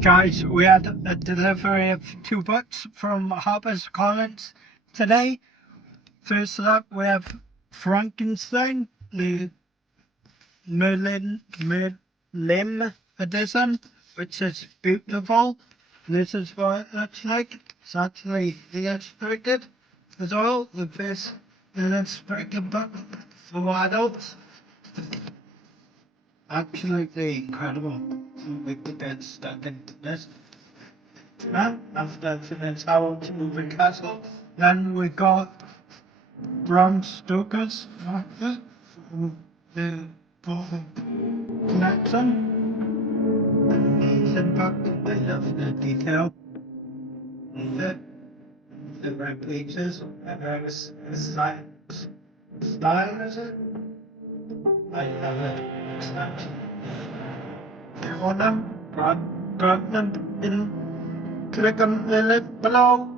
Guys, we had a delivery of two books from HarperCollins today. First up, we have Frankenstein, the Merlin edition, which is beautiful. This is what it looks like. It's actually illustrated as well. The first illustrated book for adults. Absolutely incredible. We could get stuck into this. After finish our movie castle, then we got Bram Stoker's the connection. Amazing book. I love the detail. The, the red pages and the style is it? I love it. It's not you want them? Got them in. Click on the link below.